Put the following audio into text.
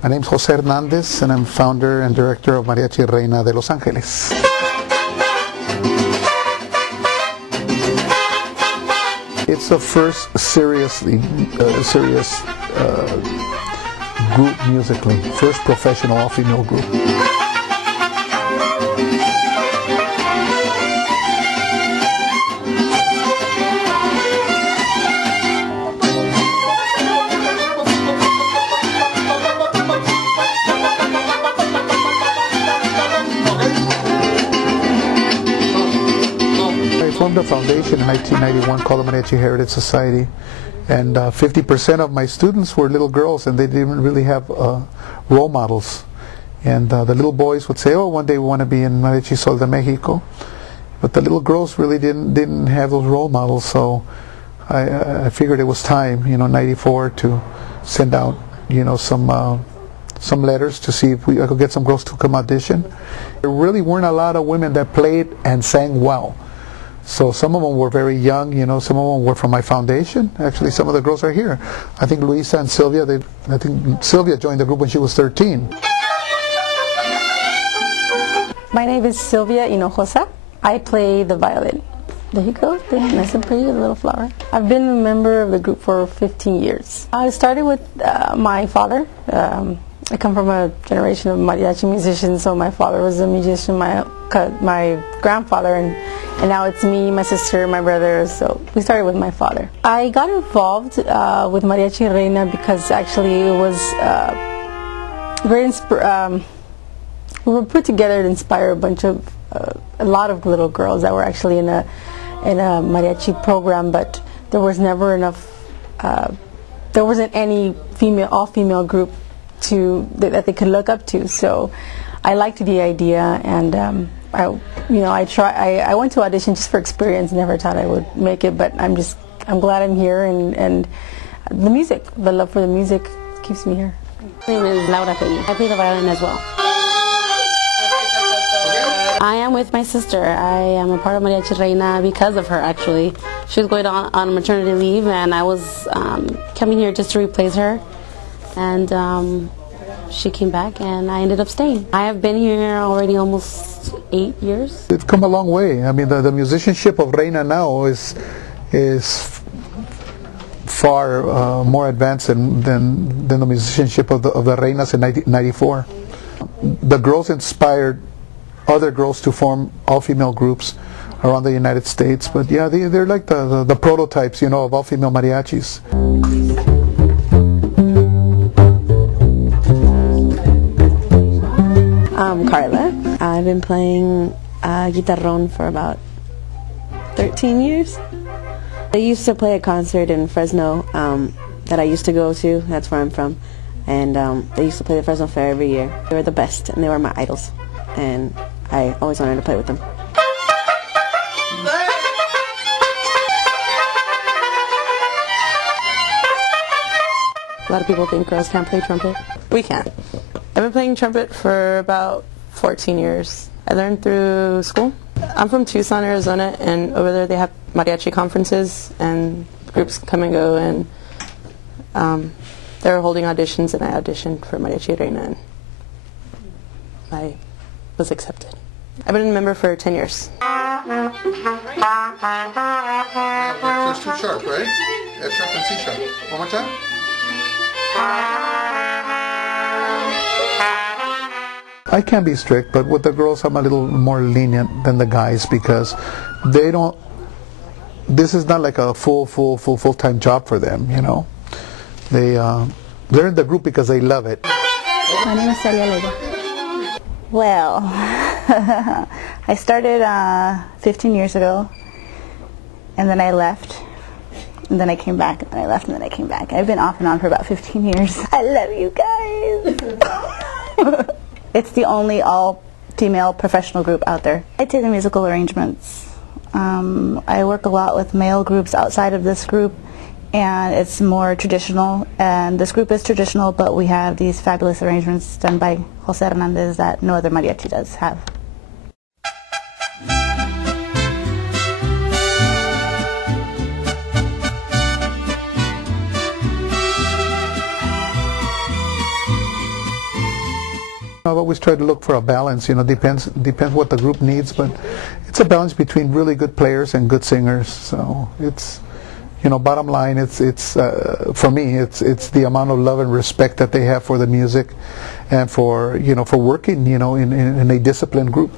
My name's Jose Hernandez, and I'm founder and director of Mariachi Reynas de Los Angeles. It's the first serious group musically, first professional all-female group. I formed a foundation in 1991 called the Mariachi Heritage Society, and 50% of my students were little girls, and they didn't really have role models. And the little boys would say, "Oh, one day we want to be in Mariachi Sol de Mexico," but the little girls really didn't have those role models. So I figured it was time, '94, to send out, some letters to see if I could get some girls to come audition. There really weren't a lot of women that played and sang well. So some of them were very young, some of them were from my foundation. Actually, some of the girls are here. I think Luisa and Sylvia, I think Sylvia joined the group when she was 13. My name is Sylvia Hinojosa. I play the violin. There you go, nice and pretty, a little flower. I've been a member of the group for 15 years. I started with my father. I come from a generation of mariachi musicians, so my father was a musician, my grandfather, and now it's me, my sister, my brother, so we started with my father. I got involved with Mariachi Reina because actually it was we were put together to inspire a lot of little girls that were actually in a mariachi program, but there was never enough, there wasn't any all-female group that they could look up to. So I liked the idea, and I went to audition just for experience. Never thought I would make it, but I'm glad I'm here, and the love for the music keeps me here. My name is Laura Peña. I play the violin as well. I am with my sister. I am a part of Mariachi Reina because of her, actually. She was going on maternity leave, and I was coming here just to replace her. And she came back, and I ended up staying. I have been here already almost 8 years. It's come a long way. I mean, the musicianship of Reina now is far more advanced than the musicianship of the Reynas in 1994. The girls inspired other girls to form all-female groups around the United States. But yeah, they're like the prototypes, of all-female mariachis. Carla. I've been playing guitarrón for about 13 years. I used to play a concert in Fresno that I used to go to. That's where I'm from. And they used to play the Fresno Fair every year. They were the best, and they were my idols. And I always wanted to play with them. A lot of people think girls can't play trumpet. We can. I've been playing trumpet for about 14 years. I learned through school. I'm from Tucson, Arizona, and over there they have mariachi conferences, and groups come and go, and they were holding auditions, and I auditioned for Mariachi Reina, and I was accepted. I've been a member for 10 years. It's too sharp, right? F sharp and C sharp. One more time. I can be strict, but with the girls I'm a little more lenient than the guys because they don't. This is not like a full-time job for them, They're in the group because they love it. My name is Celia Lego. Well, I started 15 years ago, and then I left, and then I came back, and then I left, and then I came back. I've been off and on for about 15 years. I love you guys. It's the only all-female professional group out there. I take the musical arrangements. I work a lot with male groups outside of this group, and it's more traditional. And this group is traditional, but we have these fabulous arrangements done by Jose Hernandez that no other mariachi does have. I've always tried to look for a balance. You know, depends what the group needs, but it's a balance between really good players and good singers. So it's, you know, bottom line, it's for me, it's the amount of love and respect that they have for the music, and for, you know, for working, you know, in a disciplined group.